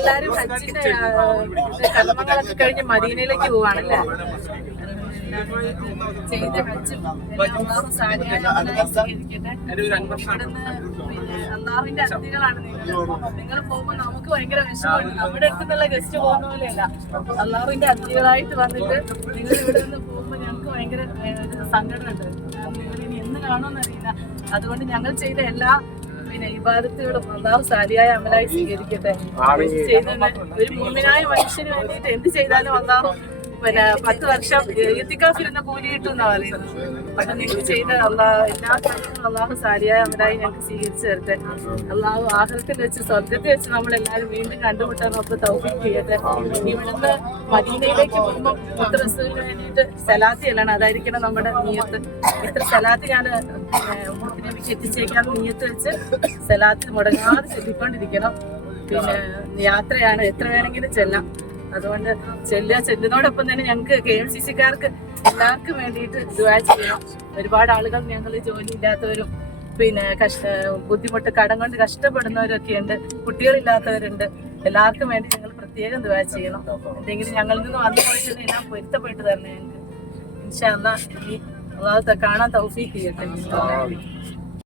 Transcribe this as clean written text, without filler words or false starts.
എല്ലാരും ഹജ്ജിന്റെ കർമ്മങ്ങളൊക്കെ കഴിഞ്ഞ് മദീനയിലേക്ക് പോവാണല്ലേ? ചെയ്ത ഹജ്ജും അള്ളാഹുവിന്റെ അതിഥികളാണ് നിങ്ങൾ പോകുമ്പോൾ നമുക്ക് ഭയങ്കര വിഷമമുണ്ട്. നമ്മുടെ അടുത്തുനിന്നുള്ള ഗസ്റ്റ് പോകുന്ന പോലെയല്ല, അള്ളാഹുവിന്റെ അതിഥികളായിട്ട് വന്നിട്ട് നിങ്ങൾ ഇവിടെ നിന്ന് പോകുമ്പോൾ ഞങ്ങൾക്ക് ഭയങ്കര ഒരു സങ്കടമുണ്ട്. നിങ്ങളിനി എന്ന് കാണുമെന്നറിയില്ല. അതുകൊണ്ട് ഞങ്ങൾ ചെയ്ത എല്ലാ ഇബാദത്തുകളും അള്ളാഹു സാലിയായ അമലായി സ്വീകരിക്കട്ടെ. ചെയ്തത് ഒരു മുഅ്മിനായ മനുഷ്യന് വേണ്ടിയിട്ട് എന്ത് ചെയ്താലും അള്ളാഹു 10 വർഷം ഇത്തിക്കാഫിരുന്ന കൂലി കിട്ടും എന്നാ പറയുന്നത്. അപ്പൊ നിങ്ങൾ ചെയ്ത എല്ലാ കാര്യങ്ങളും അള്ളാഹു സാലിയായ അമലായി ഞങ്ങൾക്ക് സ്വീകരിച്ചു തരട്ടെ. അള്ളാഹു ആഖിറത്തിൽ വെച്ച് സ്വർഗത്തിൽ വെച്ച് നമ്മളെല്ലാവരും വീണ്ടും കണ്ടുമുട്ടാൻ നമുക്ക് തൗഫീഖ് ചെയ്യട്ടെ. ഇവിടുന്ന് മദീനയിലേക്ക് പോകുമ്പോൾ മുത്ത് റസൂലിന് വേണ്ടിയിട്ട് സലാത്ത് ചെല്ലണം. അതായിരിക്കണം നമ്മുടെ നിയ്യത്ത്. ഇത്ര സലാത്ത് ഞാൻ മുത്തിനബിക്ക് എത്തിച്ചേക്കാൻ നിയ്യത്ത് വെച്ച് സലാത്ത് മുടങ്ങാതെ ചെല്ലിക്കൊണ്ടിരിക്കണം. യാത്രയാണ്, എത്ര വേണമെങ്കിലും ചെല്ലാം. അതുകൊണ്ട് ചെല്ലിനോടൊപ്പം തന്നെ ഞങ്ങൾക്ക് KMCC-ക്കാർക്ക് എല്ലാവർക്കും വേണ്ടിയിട്ട് ദുആ ചെയ്യണം. ഒരുപാട് ആളുകൾ ഞങ്ങൾ ജോലി ഇല്ലാത്തവരും ബുദ്ധിമുട്ട് കടം കൊണ്ട് കഷ്ടപ്പെടുന്നവരൊക്കെ ഉണ്ട്, കുട്ടികളില്ലാത്തവരുണ്ട്. എല്ലാവർക്കും വേണ്ടി ഞങ്ങൾ പ്രത്യേകം ദുആ ചെയ്യണം. എന്തെങ്കിലും ഞങ്ങളിൽ നിന്ന് വന്നു പോയിട്ടുണ്ടെങ്കിൽ എല്ലാം പൊരുത്തപ്പെട്ട് തരണേ ഞങ്ങൾക്ക്. ഇൻഷാ അല്ലാഹ് അള്ളാഹു കാണാൻ തൗഫീഖ് ചെയ്യട്ടെ.